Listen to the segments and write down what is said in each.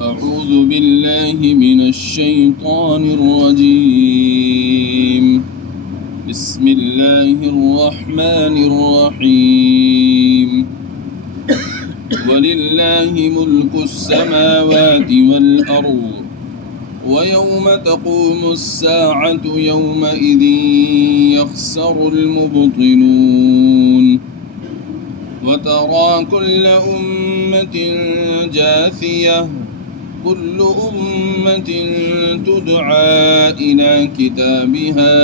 أعوذ بالله من الشيطان الرجيم. بسم الله الرحمن الرحيم. ولله ملك السماوات والأرض ويوم تقوم الساعة يومئذ يخسر المبطلون وترى كل أمة جاثية كل أمة تدعى إلى كتابها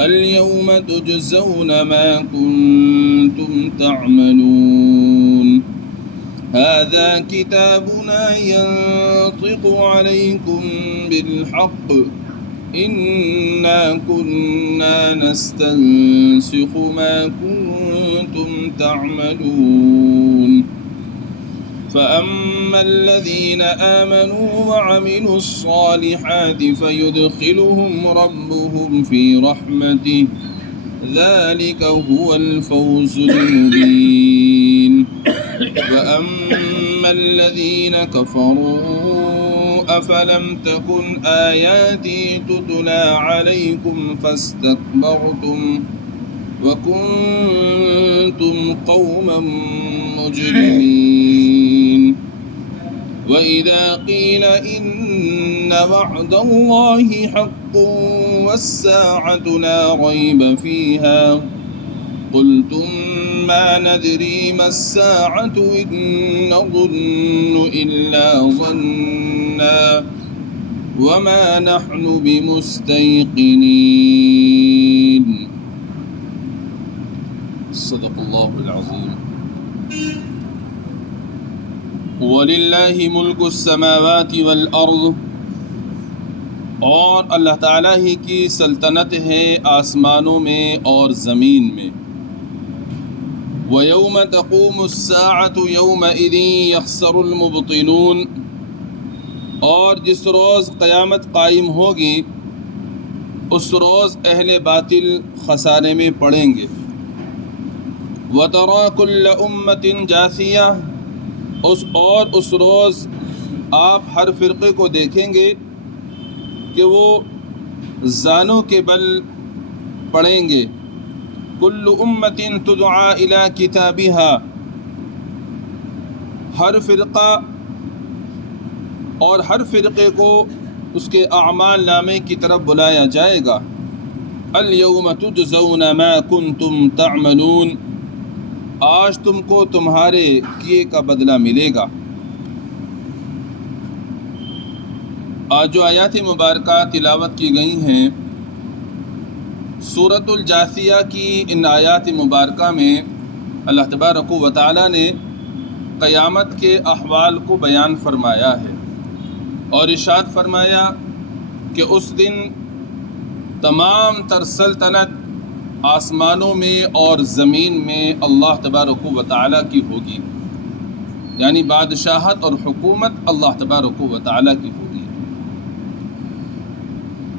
اليوم تجزون ما كنتم تعملون هذا كتابنا ينطق عليكم بالحق إنا كنا نستنسخ ما كنتم تعملون فأما الذين آمنوا وعملوا الصالحات فيدخلهم ربهم في رحمته ذلك هو الفوز المبين وأما الذين كفروا أفلم تكن آياتي تتلى عليكم فاستكبرتم وكنتم قوما مجرمين وإذا قيل إن وعد الله حق والساعة لا ريب فيها قلتم ما ندري ما الساعة إن نظن إلا ظنا وما نحن بمستيقنين صدق الله العظيم. وَلِلَّهِ مُلْكُ السَّمَاوَاتِ وَالْأَرْضِ، اور اللہ تعالیٰ ہی کی سلطنت ہے آسمانوں میں اور زمین میں. وَيَوْمَ تَقُومُ السَّاعَةُ يَوْمَئِذٍ يَخْسَرُ الْمُبْطِلُونَ، اور جس روز قیامت قائم ہوگی اس روز اہل باطل خسارے میں پڑیں گے. وَتَرَى كُلَّ أُمَّةٍ جَاثِيَةٍ، اس روز آپ ہر فرقے کو دیکھیں گے کہ وہ زانوں کے بل پڑیں گے. کل امت تدعا الی کتابها، ہر فرقہ اور ہر فرقے کو اس کے اعمال نامے کی طرف بلایا جائے گا. الیوم تجزون ما کنتم تعملون، آج تم کو تمہارے کیے کا بدلہ ملے گا. آج جو آیات مبارکہ تلاوت کی گئی ہیں سورۃ الجاثیہ کی، ان آیات مبارکہ میں اللہ تبارک و تعالی نے قیامت کے احوال کو بیان فرمایا ہے اور ارشاد فرمایا کہ اس دن تمام تر سلطنت آسمانوں میں اور زمین میں اللہ تبارک و تعالی کی ہوگی، یعنی بادشاہت اور حکومت اللہ تبارک و تعالی کی ہوگی.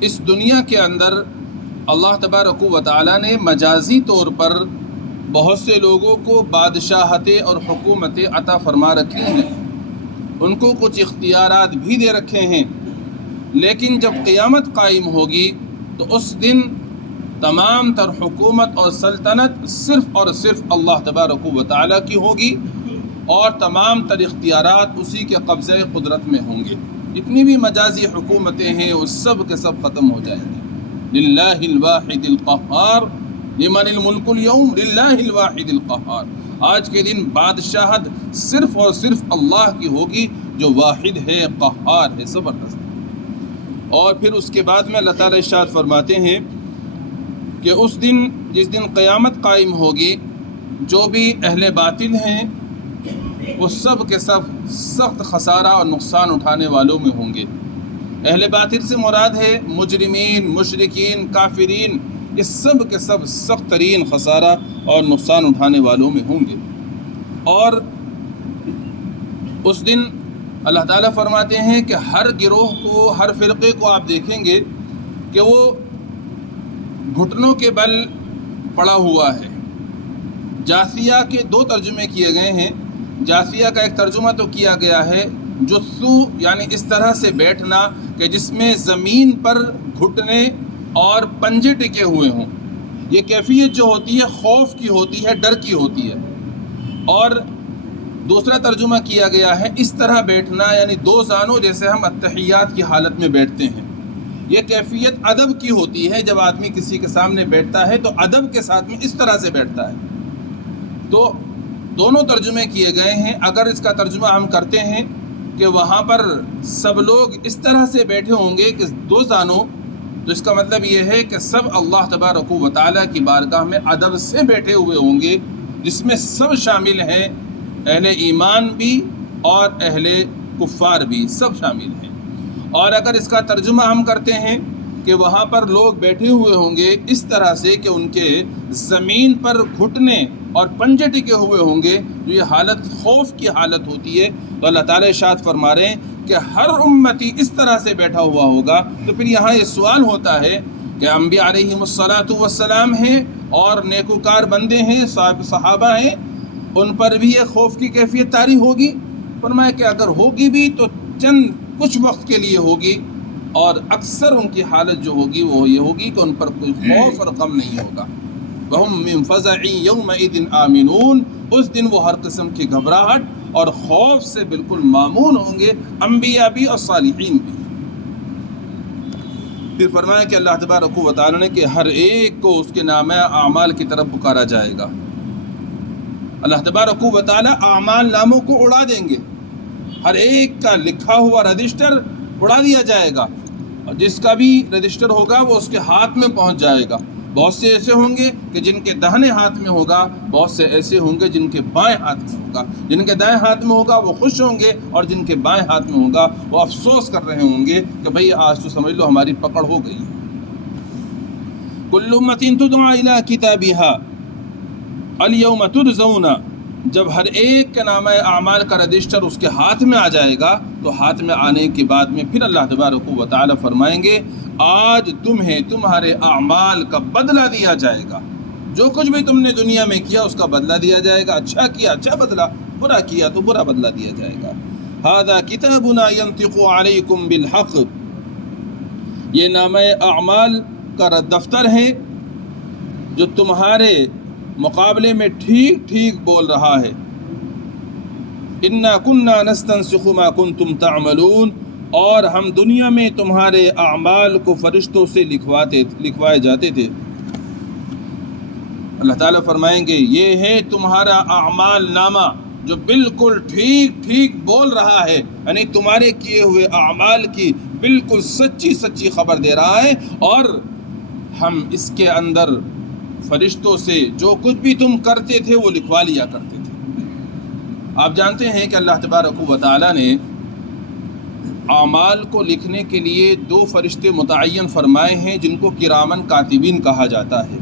اس دنیا کے اندر اللہ تبارک و تعالی نے مجازی طور پر بہت سے لوگوں کو بادشاہتیں اور حکومتیں عطا فرما رکھی ہیں، ان کو کچھ اختیارات بھی دے رکھے ہیں، لیکن جب قیامت قائم ہوگی تو اس دن تمام تر حکومت اور سلطنت صرف اور صرف اللہ تبارک و تعالی کی ہوگی اور تمام تر اختیارات اسی کے قبضۂ قدرت میں ہوں گے. جتنی بھی مجازی حکومتیں ہیں وہ سب کے سب ختم ہو جائیں گے. للہ الواحد القہار، لمن الملک اليوم، للہ الواحد القہار. آج کے دن بادشاہت صرف اور صرف اللہ کی ہوگی جو واحد ہے، قہار ہے، زبردست. اور پھر اس کے بعد میں اللہ تعالیٰ ارشاد فرماتے ہیں کہ اس دن، جس دن قیامت قائم ہوگی، جو بھی اہل باطل ہیں وہ سب کے سب سخت خسارہ اور نقصان اٹھانے والوں میں ہوں گے. اہل باطل سے مراد ہے مجرمین، مشرکین، کافرین، یہ سب کے سب سخت ترین خسارہ اور نقصان اٹھانے والوں میں ہوں گے. اور اس دن اللہ تعالیٰ فرماتے ہیں کہ ہر گروہ کو، ہر فرقے کو آپ دیکھیں گے کہ وہ گھٹنوں کے بل پڑا ہوا ہے. جاثیہ کے دو ترجمے کیے گئے ہیں. جاثیہ کا ایک ترجمہ تو کیا گیا ہے جثو یعنی اس طرح سے بیٹھنا کہ جس میں زمین پر گھٹنے اور پنجے ٹکے ہوئے ہوں. یہ کیفیت جو ہوتی ہے خوف کی ہوتی ہے، ڈر کی ہوتی ہے. اور دوسرا ترجمہ کیا گیا ہے اس طرح بیٹھنا، یعنی دو زانوں جیسے ہم اتحیات کی حالت میں بیٹھتے ہیں. یہ کیفیت ادب کی ہوتی ہے. جب آدمی کسی کے سامنے بیٹھتا ہے تو ادب کے ساتھ میں اس طرح سے بیٹھتا ہے. تو دونوں ترجمے کیے گئے ہیں. اگر اس کا ترجمہ ہم کرتے ہیں کہ وہاں پر سب لوگ اس طرح سے بیٹھے ہوں گے کہ دو زانوں، تو اس کا مطلب یہ ہے کہ سب اللہ تبارک و تعالیٰ کی بارگاہ میں ادب سے بیٹھے ہوئے ہوں گے، جس میں سب شامل ہیں، اہل ایمان بھی اور اہل کفار بھی، سب شامل ہیں. اور اگر اس کا ترجمہ ہم کرتے ہیں کہ وہاں پر لوگ بیٹھے ہوئے ہوں گے اس طرح سے کہ ان کے زمین پر گھٹنے اور پنجے ٹکے ہوئے ہوں گے، جو یہ حالت خوف کی حالت ہوتی ہے، تو اللہ تعالیٰ ارشاد فرما رہے ہیں کہ ہر امتی اس طرح سے بیٹھا ہوا ہوگا. تو پھر یہاں یہ سوال ہوتا ہے کہ انبیاء علیہم الصلاۃ والسلام ہیں اور نیکوکار بندے ہیں، صحابہ ہیں، ان پر بھی یہ خوف کی کیفیت طاری ہوگی. فرمایا کہ اگر ہوگی بھی تو چند کچھ وقت کے لیے ہوگی، اور اکثر ان کی حالت جو ہوگی وہ یہ ہوگی کہ ان پر کوئی خوف اور غم نہیں ہوگا. وَهُمْ مِنْ فَزَعٍ يَوْمَئِذٍ آمِنُونَ. اس دن وہ ہر قسم کی گھبراہٹ اور خوف سے بالکل مامون ہوں گے، انبیاء بھی اور صالحین بھی. پھر فرمایا کہ اللہ تبارک و تعالی نے کہ ہر ایک کو اس کے نامہ اعمال کی طرف پکارا جائے گا. اللہ تبارک و تعالی اعمال ناموں کو اڑا دیں گے، ہر ایک کا لکھا ہوا رجسٹر اڑا دیا جائے گا، اور جس کا بھی رجسٹر ہوگا وہ اس کے ہاتھ میں پہنچ جائے گا. بہت سے ایسے ہوں گے کہ جن کے دہنے ہاتھ میں ہوگا، بہت سے ایسے ہوں گے جن کے بائیں ہاتھ میں ہوگا. جن کے دائیں ہاتھ میں ہوگا وہ خوش ہوں گے، اور جن کے بائیں ہاتھ میں ہوگا وہ افسوس کر رہے ہوں گے کہ بھئی آج تو سمجھ لو ہماری پکڑ ہو گئی. کل امۃ تدعی الی کتابھا الیوم تجزون. جب ہر ایک کے نامہ اعمال کا رجسٹر اس کے ہاتھ میں آ جائے گا تو ہاتھ میں آنے کے بعد میں پھر اللہ تبارک و تعالی فرمائیں گے آج تمہیں تمہارے اعمال کا بدلہ دیا جائے گا. جو کچھ بھی تم نے دنیا میں کیا اس کا بدلہ دیا جائے گا. اچھا کیا اچھا بدلہ، برا کیا تو برا بدلہ دیا جائے گا. ھذا کتابنا ینطق علیکم بالحق. یہ نامہ اعمال کا دفتر ہے جو تمہارے مقابلے میں ٹھیک ٹھیک بول رہا ہے. انا کنا نستنسخ ما کنتم تعملون. اور ہم دنیا میں تمہارے اعمال کو فرشتوں سے لکھوائے جاتے تھے. اللہ تعالیٰ فرمائیں گے یہ ہے تمہارا اعمال نامہ جو بالکل ٹھیک ٹھیک بول رہا ہے، یعنی تمہارے کیے ہوئے اعمال کی بالکل سچی سچی خبر دے رہا ہے. اور ہم اس کے اندر فرشتوں سے جو کچھ بھی تم کرتے تھے وہ لکھوا لیا کرتے تھے. آپ جانتے ہیں کہ اللہ تبارک و تعالیٰ نے اعمال کو لکھنے کے لیے دو فرشتے متعین فرمائے ہیں جن کو کرامن کاتبین کہا جاتا ہے،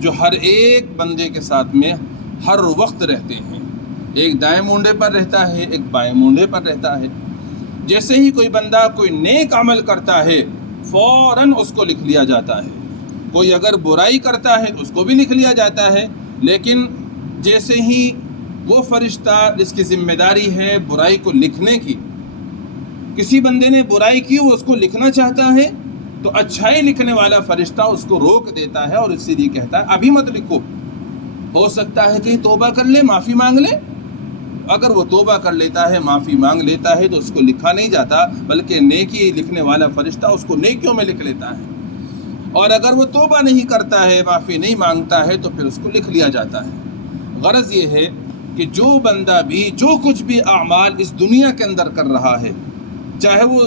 جو ہر ایک بندے کے ساتھ میں ہر وقت رہتے ہیں. ایک دائیں مونڈے پر رہتا ہے، ایک بائیں مونڈے پر رہتا ہے. جیسے ہی کوئی بندہ کوئی نیک عمل کرتا ہے فوراً اس کو لکھ لیا جاتا ہے. کوئی اگر برائی کرتا ہے تو اس کو بھی لکھ لیا جاتا ہے. لیکن جیسے ہی وہ فرشتہ جس کی ذمہ داری ہے برائی کو لکھنے کی، کسی بندے نے برائی کی وہ اس کو لکھنا چاہتا ہے تو اچھائی لکھنے والا فرشتہ اس کو روک دیتا ہے اور اس سے یہ کہتا ہے ابھی مت لکھو، ہو سکتا ہے کہ توبہ کر لے، معافی مانگ لے. اگر وہ توبہ کر لیتا ہے، معافی مانگ لیتا ہے تو اس کو لکھا نہیں جاتا، بلکہ نیکی لکھنے والا فرشتہ اس کو نیکیوں میں لکھ لیتا ہے. اور اگر وہ توبہ نہیں کرتا ہے، معافی نہیں مانگتا ہے تو پھر اس کو لکھ لیا جاتا ہے. غرض یہ ہے کہ جو بندہ بھی جو کچھ بھی اعمال اس دنیا کے اندر کر رہا ہے، چاہے وہ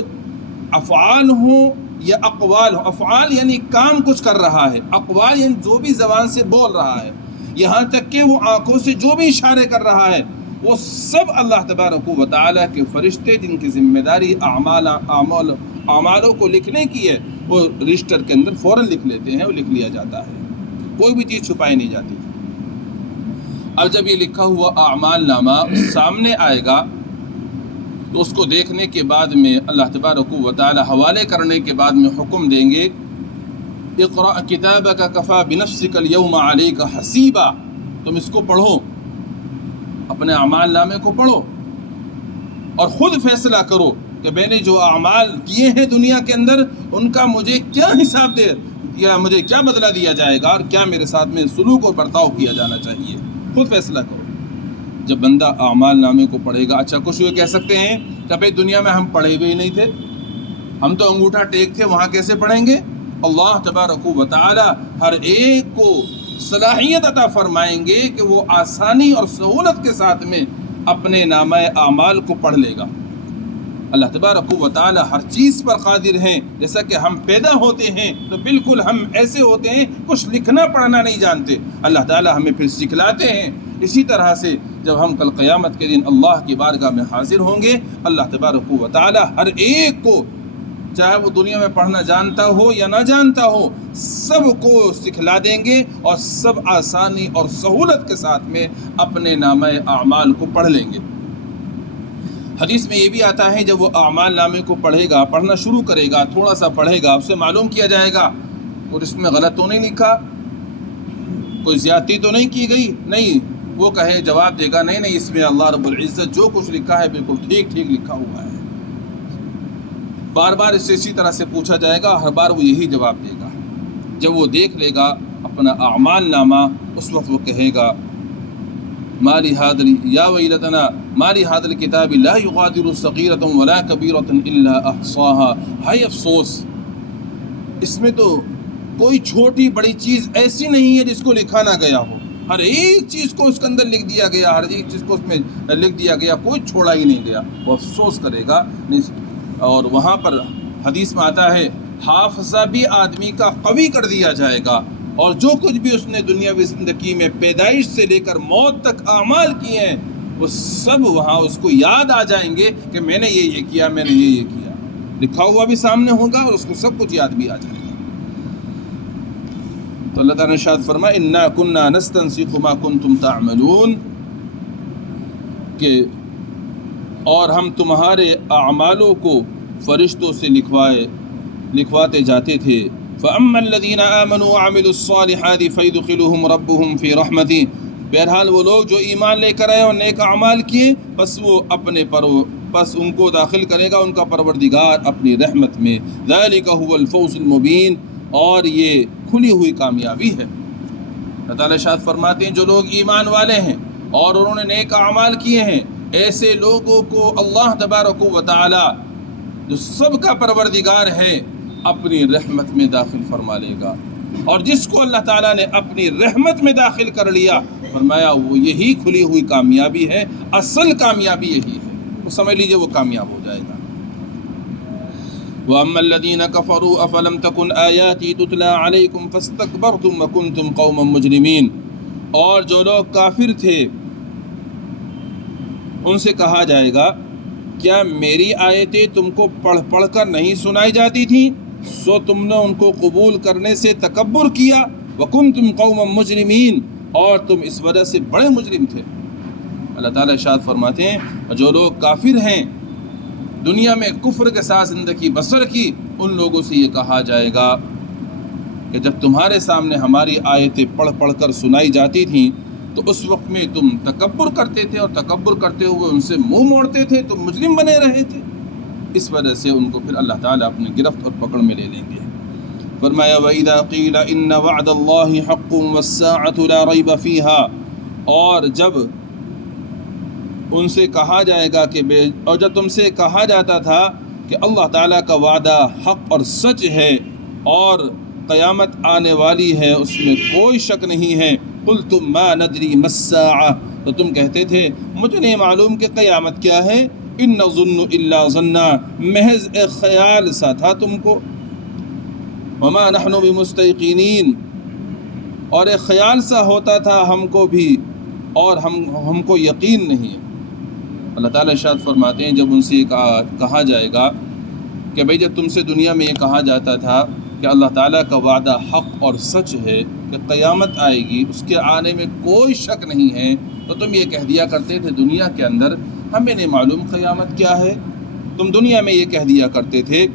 افعال ہوں یا اقوال ہوں. افعال یعنی کام کچھ کر رہا ہے، اقوال یعنی جو بھی زبان سے بول رہا ہے، یہاں تک کہ وہ آنکھوں سے جو بھی اشارے کر رہا ہے، وہ سب اللہ تبارک و تعالیٰ کے فرشتے جن کی ذمہ داری اعمالوں کو لکھنے کی ہے، وہ رجسٹر کے اندر فوراً لکھ لیتے ہیں، وہ لکھ لیا جاتا ہے. کوئی بھی چیز چھپائی نہیں جاتی. اب جب یہ لکھا ہوا اعمال نامہ سامنے آئے گا تو اس کو دیکھنے کے بعد میں اللہ تبارک و تعالی حوالے کرنے کے بعد میں حکم دیں گے اقرأ کتابک کفی بنفسک اليوم علیک حسیبا. تم اس کو پڑھو، اپنے اعمال نامے کو پڑھو. اور خود فیصلہ کرو کہ میں نے جو اعمال کیے ہیں دنیا کے اندر ان کا مجھے کیا حساب دے یا مجھے کیا بدلہ دیا جائے گا، اور کیا میرے ساتھ میں سلوک اور برتاؤ کیا جانا چاہیے، خود فیصلہ کرو۔ جب بندہ اعمال نامے کو پڑھے گا، اچھا کچھ یہ کہہ سکتے ہیں کہ بھائی دنیا میں ہم پڑھے ہوئے ہی نہیں تھے، ہم تو انگوٹھا ٹیک تھے، وہاں کیسے پڑھیں گے؟ اللہ تبارک و تعالی ہر ایک کو صلاحیت عطا فرمائیں گے کہ وہ آسانی اور سہولت کے ساتھ میں اپنے نامہ اعمال کو پڑھ لے گا۔ اللہ تبارک و تعالی ہر چیز پر قادر ہیں۔ جیسا کہ ہم پیدا ہوتے ہیں تو بالکل ہم ایسے ہوتے ہیں، کچھ لکھنا پڑھنا نہیں جانتے، اللہ تعالی ہمیں پھر سکھلاتے ہیں۔ اسی طرح سے جب ہم کل قیامت کے دن اللہ کی بارگاہ میں حاضر ہوں گے، اللہ تبارک و تعالی ہر ایک کو، چاہے وہ دنیا میں پڑھنا جانتا ہو یا نہ جانتا ہو، سب کو سکھلا دیں گے اور سب آسانی اور سہولت کے ساتھ میں اپنے نامہ اعمال کو پڑھ لیں گے۔ حدیث میں یہ بھی آتا ہے جب وہ اعمال نامے کو پڑھے گا، پڑھنا شروع کرے گا، تھوڑا سا پڑھے گا، اس سے معلوم کیا جائے گا اور اس میں غلط تو نہیں لکھا، کوئی زیادتی تو نہیں کی گئی، نہیں، وہ کہے جواب دے گا نہیں اس میں اللہ رب العزت جو کچھ لکھا ہے بالکل ٹھیک ٹھیک لکھا ہوا ہے۔ بار بار اس سے اسی طرح سے پوچھا جائے گا، ہر بار وہ یہی جواب دے گا۔ جب وہ دیکھ لے گا اپنا اعمال نامہ، اس وقت وہ کہے گا مالی حاضر یا ویلتنا مالی حاضر کتاب لا یغادر صغیرۃ ولا کبیرۃ الا احصاها، ہائے افسوس، اس میں تو کوئی چھوٹی بڑی چیز ایسی نہیں ہے جس کو لکھا نہ گیا ہو، ہر ایک چیز کو اس کے اندر لکھ دیا گیا، ہر ایک چیز کو اس میں لکھ دیا گیا، کوئی چھوڑا ہی نہیں گیا۔ وہ افسوس کرے گا۔ اور وہاں پر حدیث میں آتا ہے حافظہ بھی آدمی کا قوی کر دیا جائے گا، اور جو کچھ بھی اس نے دنیاوی زندگی میں پیدائش سے لے کر موت تک اعمال کیے ہیں وہ سب وہاں اس کو یاد آ جائیں گے کہ میں نے یہ کیا، میں نے یہ کیا، لکھا ہوا بھی سامنے ہوگا اور اس کو سب کچھ یاد بھی آ جائے گا۔ تو اللہ تعالیٰ نے ارشاد فرمایا انا کنا نستنسخ ما کنتم تعملون، کہ اور ہم تمہارے اعمالوں کو فرشتوں سے لکھواتے جاتے تھے۔ فَأَمَّا الَّذِينَ آمَنُوا وَعَمِلُوا الصَّالِحَاتِ فَيُدْخِلُهُمْ رَبُّهُمْ فِي رَحْمَتِهِ، بہرحال وہ لوگ جو ایمان لے کر آئے اور نیک اعمال کیے، بس ان کو داخل کرے گا ان کا پروردگار اپنی رحمت میں۔ ذَلِكَ هُوَ الْفَوْزُ الْمُبِينُ، اور یہ کھلی ہوئی کامیابی ہے۔ اللہ تعالیٰ ارشاد فرماتے ہیں جو لوگ ایمان والے ہیں اور انہوں نے نیک اعمال کیے ہیں، ایسے لوگوں کو اللہ تبارک و تعالی جو سب کا پروردگار ہے اپنی رحمت میں داخل فرما لے گا، اور جس کو اللہ تعالیٰ نے اپنی رحمت میں داخل کر لیا، فرمایا وہ یہی کھلی ہوئی کامیابی ہے، اصل کامیابی یہی ہے، وہ سمجھ لیجئے وہ کامیاب ہو جائے گا۔ وَأَمَّا الَّذِينَ كَفَرُوا أَفَلَمْ تَكُنْ آيَاتِي تُتْلَى عَلَيْكُمْ فَاسْتَكْبَرْتُمْ وَكُنْتُمْ قَوْمًا مُجْرِمِينَ، اور جو لوگ کافر تھے ان سے کہا جائے گا کیا میری آیتیں تم کو پڑھ پڑھ کر نہیں سنائی جاتی تھیں، سو تم نے ان کو قبول کرنے سے تکبر کیا، وَكُنْتُمْ قَوْمًا مُجْرِمِينَ، اور تم اس وجہ سے بڑے مجرم تھے۔ اللہ تعالیٰ ارشاد فرماتے ہیں جو لوگ کافر ہیں، دنیا میں کفر کے ساتھ زندگی بسر کی، ان لوگوں سے یہ کہا جائے گا کہ جب تمہارے سامنے ہماری آیتیں پڑھ پڑھ کر سنائی جاتی تھیں تو اس وقت میں تم تکبر کرتے تھے، اور تکبر کرتے ہوئے ان سے منہ موڑتے تھے، تم مجرم بنے رہے تھے۔ اس وجہ سے ان کو پھر اللہ تعالیٰ اپنی گرفت اور پکڑ میں لے لیں گے۔ فرمایا وَإِذَا قِيلَ إِنَّ وَعْدَ اللَّهِ حَقٌّ وَالسَّاعَةُ لَا رَيْبَ فِيهَا، اور جب ان سے کہا جائے گا اور جب تم سے کہا جاتا تھا کہ اللہ تعالیٰ کا وعدہ حق اور سچ ہے اور قیامت آنے والی ہے، اس میں کوئی شک نہیں ہے، قُلْتُمْ مَا نَدْرِي مَا السَّاعَةُ، تو تم کہتے تھے مجھے نہیں معلوم کہ قیامت کیا ہے، إِن نَظُنُّ إِلَّا ظَنًّا، محض ایک خیال سا تھا تم کو، وَمَا نَحْنُ بِمُسْتَيْقِنِينَ، اور ایک خیال سا ہوتا تھا ہم کو بھی، اور ہم کو یقین نہیں ہے۔ اللہ تعالیٰ ارشاد فرماتے ہیں جب ان سے کہا جائے گا کہ بھئی جب تم سے دنیا میں یہ کہا جاتا تھا کہ اللہ تعالیٰ کا وعدہ حق اور سچ ہے کہ قیامت آئے گی، اس کے آنے میں کوئی شک نہیں ہے، تو تم یہ کہہ دیا کرتے تھے دنیا کے اندر ہمیں نہیں معلوم قیامت کیا ہے۔ تم دنیا میں یہ کہہ دیا کرتے تھے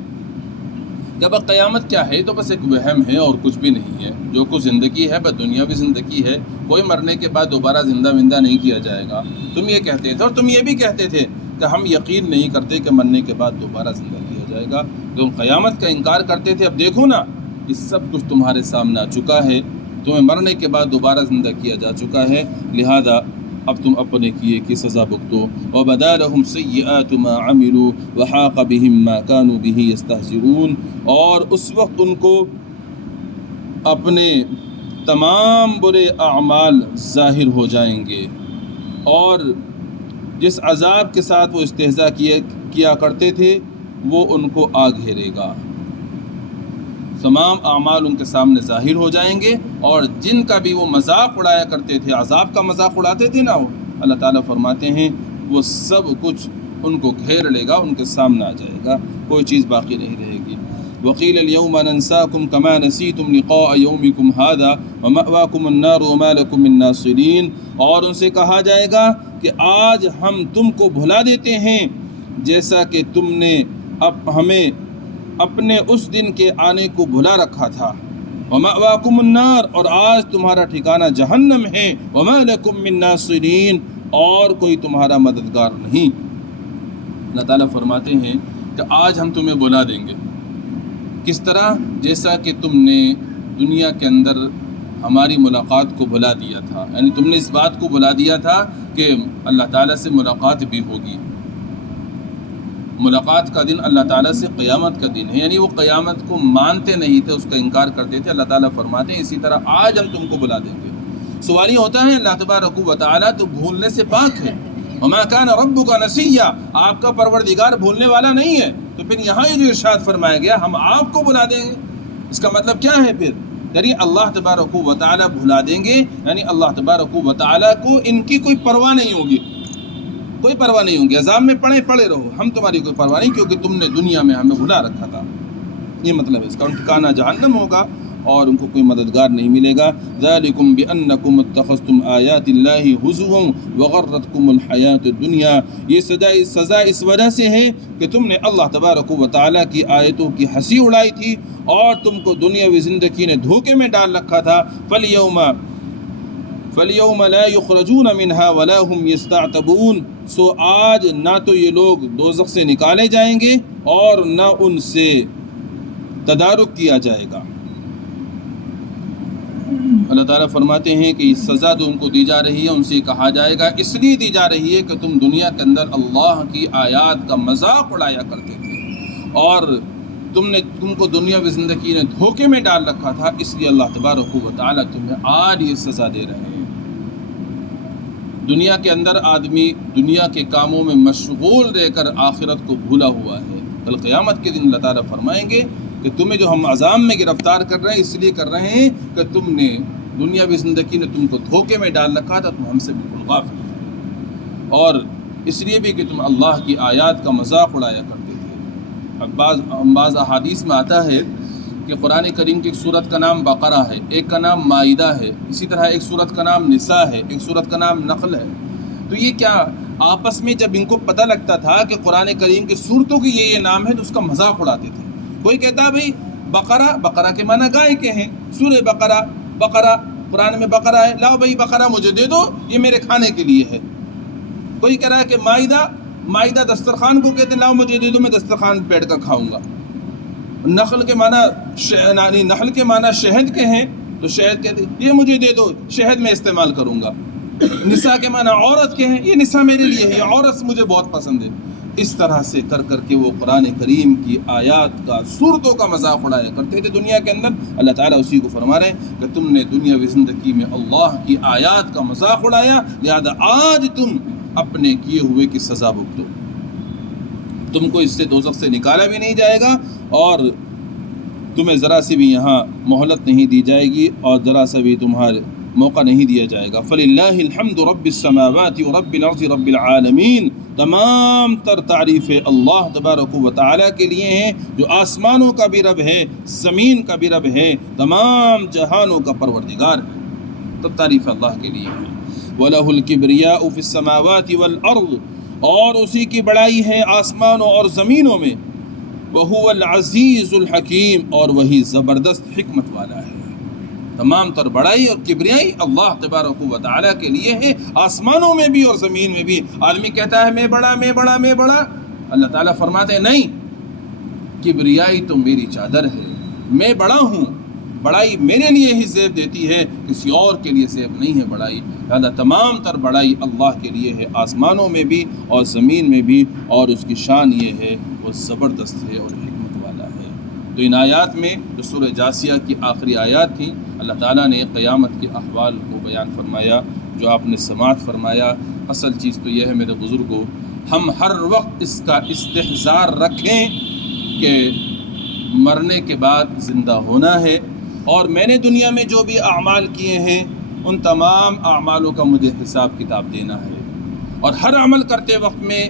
جب قیامت کیا ہے تو بس ایک وہم ہے اور کچھ بھی نہیں ہے، جو کچھ زندگی ہے بس دنیاوی زندگی ہے، کوئی مرنے کے بعد دوبارہ زندہ نہیں کیا جائے گا، تم یہ کہتے تھے۔ اور تم یہ بھی کہتے تھے کہ ہم یقین نہیں کرتے کہ مرنے کے بعد دوبارہ زندہ کیا جائے گا. تم قیامت کا انکار کرتے تھے، اب دیکھو نا یہ سب کچھ تمہارے سامنے آ چکا ہے، تمہیں مرنے کے بعد دوبارہ زندہ کیا جا چکا ہے، لہذا اب تم اپنے کیے کی سزا بھگتو. وَبَدَا لَهُمْ سَيِّئَاتُ مَا عَمِلُوا وَحَاقَ بِهِمْ مَا كَانُوا بِهِ يَسْتَهْزِئُونَ. اور اس وقت ان کو اپنے تمام برے اعمال ظاہر ہو جائیں گے اور جس عذاب کے ساتھ وہ استہزاء کیا کرتے تھے وہ ان کو آ گھیرے گا. تمام اعمال ان کے سامنے ظاہر ہو جائیں گے، اور جن کا بھی وہ مذاق اڑایا کرتے تھے، عذاب کا مذاق اڑاتے تھے نا، وہ اللہ تعالیٰ فرماتے ہیں وہ سب کچھ ان کو گھیر لے گا، ان کے سامنے آ جائے گا، کوئی چیز باقی نہیں رہے گی. وقیل اليوم ننساکم کما نسیتم لقاء یومکم هذا ومأواکم النار وما لکم من ناصرین. اور ان سے کہا جائے گا کہ آج ہم تم کو بھلا دیتے ہیں جیسا کہ تم نے ہمیں اپنے اس دن کے آنے کو بھلا رکھا تھا. ومأواکم النار، اور آج تمہارا ٹھکانہ جہنم ہے. وما لکم من ناصرین، اور کوئی تمہارا مددگار نہیں. اللہ تعالیٰ فرماتے ہیں کہ آج ہم تمہیں بھلا دیں گے. کس طرح؟ جیسا کہ تم نے دنیا کے اندر ہماری ملاقات کو بھلا دیا تھا، یعنی تم نے اس بات کو بھلا دیا تھا کہ اللہ تعالیٰ سے ملاقات بھی ہوگی. ملاقات کا دن اللہ تعالیٰ سے قیامت کا دن ہے، یعنی وہ قیامت کو مانتے نہیں تھے، اس کا انکار کرتے تھے. اللہ تعالیٰ فرماتے ہیں اسی طرح آج ہم تم کو بلا دیں گے. سوال یہ ہوتا ہے اللہ تبارک و تعالیٰ تو بھولنے سے پاک ہے. وما كان ربك نسيا، آپ کا پروردگار بھولنے والا نہیں ہے. تو پھر یہاں یہ جو ارشاد فرمایا گیا ہم آپ کو بلا دیں گے، اس کا مطلب کیا ہے؟ پھر یعنی اللہ تبارک و تعالیٰ بھلا دیں گے، یعنی اللہ تبارک و تعالیٰ کو ان کی کوئی پرواہ نہیں ہوگی، کوئی پرواہ نہیں ہوگی. عذاب میں پڑے رہو، ہم تمہاری کوئی پرواہ نہیں، کیونکہ تم نے دنیا میں ہمیں بھلا رکھا تھا. یہ مطلب ہے اس کا. ان ٹھکانہ جہنم ہوگا اور ان کو کوئی مددگار نہیں ملے گا. ذالکم بانکم اتخذتم آیات اللہ ہزوا وغرتکم الحیات الدنیا. یہ سزا اس وجہ سے ہے کہ تم نے اللہ تبارک و تعالیٰ کی آیتوں کی ہنسی اڑائی تھی اور تم کو دنیاوی زندگی نے دھوکے میں ڈال رکھا تھا. فَالْيَوْمَ لَا يُخْرَجُونَ مِنْهَا وَلَا هُمْ يَسْتَعْتَبُونَ. سو آج نہ تو یہ لوگ دوزخ سے نکالے جائیں گے اور نہ ان سے تدارک کیا جائے گا. اللہ تعالیٰ فرماتے ہیں کہ اس سزا جو ان کو دی جا رہی ہے ان سے کہا جائے گا اس لیے دی جا رہی ہے کہ تم دنیا کے اندر اللہ کی آیات کا مذاق اڑایا کرتے تھے اور تم کو دنیاوی زندگی نے دھوکے میں ڈال رکھا تھا، اس لیے اللہ تبارک و تعالیٰ تمہیں آج یہ سزا دے رہے ہیں. دنیا کے اندر آدمی دنیا کے کاموں میں مشغول رہ کر آخرت کو بھولا ہوا ہے. کل قیامت کے دن اللہ تعالیٰ فرمائیں گے کہ تمہیں جو ہم عذاب میں گرفتار کر رہے ہیں اس لیے کر رہے ہیں کہ تم نے دنیاوی زندگی نے تم کو دھوکے میں ڈال رکھا تھا، تم ہم سے بالکل غافل تھے، اور اس لیے بھی کہ تم اللہ کی آیات کا مذاق اڑایا کرتے تھے. بعض احادیث میں آتا ہے کہ قرآن کریم کی ایک صورت کا نام بقرہ ہے، ایک کا نام مائدہ ہے، اسی طرح ایک صورت کا نام نساء ہے، ایک صورت کا نام نخل ہے. تو یہ کیا آپس میں جب ان کو پتہ لگتا تھا کہ قرآن کریم کی صورتوں کی یہ نام ہے تو اس کا مذاق اڑاتے تھے. کوئی کہتا ہے بھئی بقرہ کے معنی گائے کے ہیں، سورہ بقرہ قرآن میں بقرہ ہے، لاؤ بھئی بقرہ مجھے دے دو، یہ میرے کھانے کے لیے ہے. کوئی کہہ رہا ہے کہ مائدہ دسترخوان کو کہتے ہیں، لاؤ مجھے دے دو میں دسترخوان بیٹھ کر کھاؤں گا. نخل کے معنی شہد کے ہیں تو شہد کہتے ہیں یہ مجھے دے دو، شہد میں استعمال کروں گا. نساء کے معنی عورت کے ہیں، یہ نساء میرے لیے ہے، یہ عورت مجھے بہت پسند ہے. اس طرح سے کر کے وہ قرآن کریم کی آیات کا صورتوں کا مذاق اڑایا کرتے تھے دنیا کے اندر. اللہ تعالیٰ اسی کو فرما رہے ہیں کہ تم نے دنیاوی زندگی میں اللہ کی آیات کا مذاق اڑایا، لہذا آج تم اپنے کیے ہوئے کی سزا بھگتو. تم کو اس سے دوزخ سے نکالا بھی نہیں جائے گا اور تمہیں ذرا سی بھی یہاں مہلت نہیں دی جائے گی اور ذرا سا بھی تمہارے موقع نہیں دیا جائے گا. فَلِلَّهِ الْحَمْدُ رَبِّ السَّمَاوَاتِ وَرَبِّ الْأَرْضِ رَبِّ الْعَالَمِينَ. تمام تر تعریفیں اللہ تبارک و تعالیٰ کے لیے ہیں جو آسمانوں کا بھی رب ہے، زمین کا بھی رب ہے، تمام جہانوں کا پروردگار ہے. تب تعریف اللہ کے لیے ہے. وَلَهُ الْكِبْرِيَاءُ فِي السَّمَاوَاتِ وَالْأَرْضِ. اور اسی کی بڑائی ہے آسمانوں اور زمینوں میں. وَهُوَ الْعَزِيزُ الْحَكِيمُ. اور وہی زبردست حکمت والا ہے. تمام تر بڑائی اور کبریائی اللہ تبارک و تعالیٰ کے لیے ہے، آسمانوں میں بھی اور زمین میں بھی۔ آدمی کہتا ہے میں بڑا میں بڑا میں بڑا، اللہ تعالیٰ فرماتے ہیں نہیں، کبریائی تو میری چادر ہے، میں بڑا ہوں، بڑائی میرے لیے ہی زیب دیتی ہے، کسی اور کے لیے زیب نہیں ہے بڑائی۔ لہذا تمام تر بڑائی اللہ کے لیے ہے، آسمانوں میں بھی اور زمین میں بھی، اور اس کی شان یہ ہے وہ زبردست ہے اور حکمت والا ہے۔ تو ان آیات میں جو سورہ جاسیہ کی آخری آیات تھیں، اللہ تعالیٰ نے قیامت کے احوال کو بیان فرمایا، جو آپ نے سماعت فرمایا۔ اصل چیز تو یہ ہے میرے بزرگوں، ہم ہر وقت اس کا استحضار رکھیں کہ مرنے کے بعد زندہ ہونا ہے، اور میں نے دنیا میں جو بھی اعمال کیے ہیں ان تمام اعمالوں کا مجھے حساب کتاب دینا ہے، اور ہر عمل کرتے وقت میں،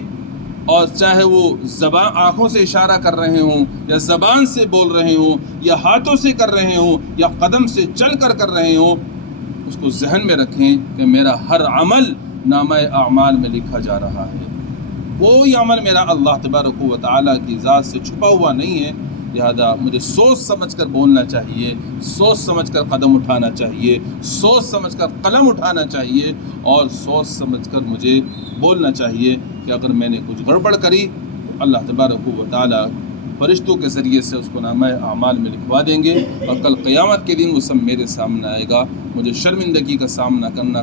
اور چاہے وہ زبان آنکھوں سے اشارہ کر رہے ہوں یا زبان سے بول رہے ہوں یا ہاتھوں سے کر رہے ہوں یا قدم سے چل کر رہے ہوں، اس کو ذہن میں رکھیں کہ میرا ہر عمل نامہ اعمال میں لکھا جا رہا ہے۔ کوئی عمل میرا اللہ تبارک و تعالیٰ کی ذات سے چھپا ہوا نہیں ہے، لہذا مجھے سوچ سمجھ کر بولنا چاہیے، سوچ سمجھ کر قدم اٹھانا چاہیے، سوچ سمجھ کر قلم اٹھانا چاہیے، اور سوچ سمجھ کر مجھے بولنا چاہیے کہ اگر میں نے کچھ گڑبڑ کری تو اللہ تبارک و تعالیٰ فرشتوں کے ذریعے سے اس کو نامہ اعمال میں لکھوا دیں گے، اور کل قیامت کے دن وہ سب میرے سامنے آئے گا، مجھے شرمندگی کا سامنا کرنا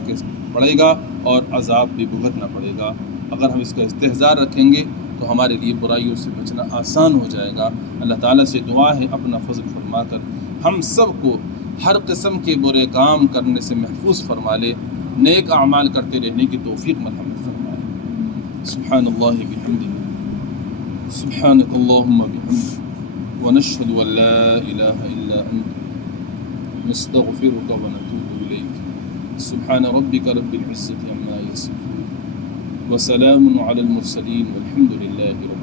پڑے گا اور عذاب بھی بھگتنا پڑے گا۔ اگر ہم اس کا استحضار رکھیں گے تو ہمارے لیے برائیوں سے بچنا آسان ہو جائے گا۔ اللہ تعالیٰ سے دعا ہے اپنا فضل فرما کر ہم سب کو ہر قسم کے برے کام کرنے سے محفوظ فرما لے، نیک اعمال کرتے رہنے کی توفیق مرحمت فرمائے۔ سبحان اللہ بحمدہ، سبحانک اللہم بحمدک، ونشہد ان لا الہ الا انت، نستغفرک ونتوب الیک۔ سبحان ربک رب العزة عما یصفون، وسلام علی المرسلین والحمد للہ رب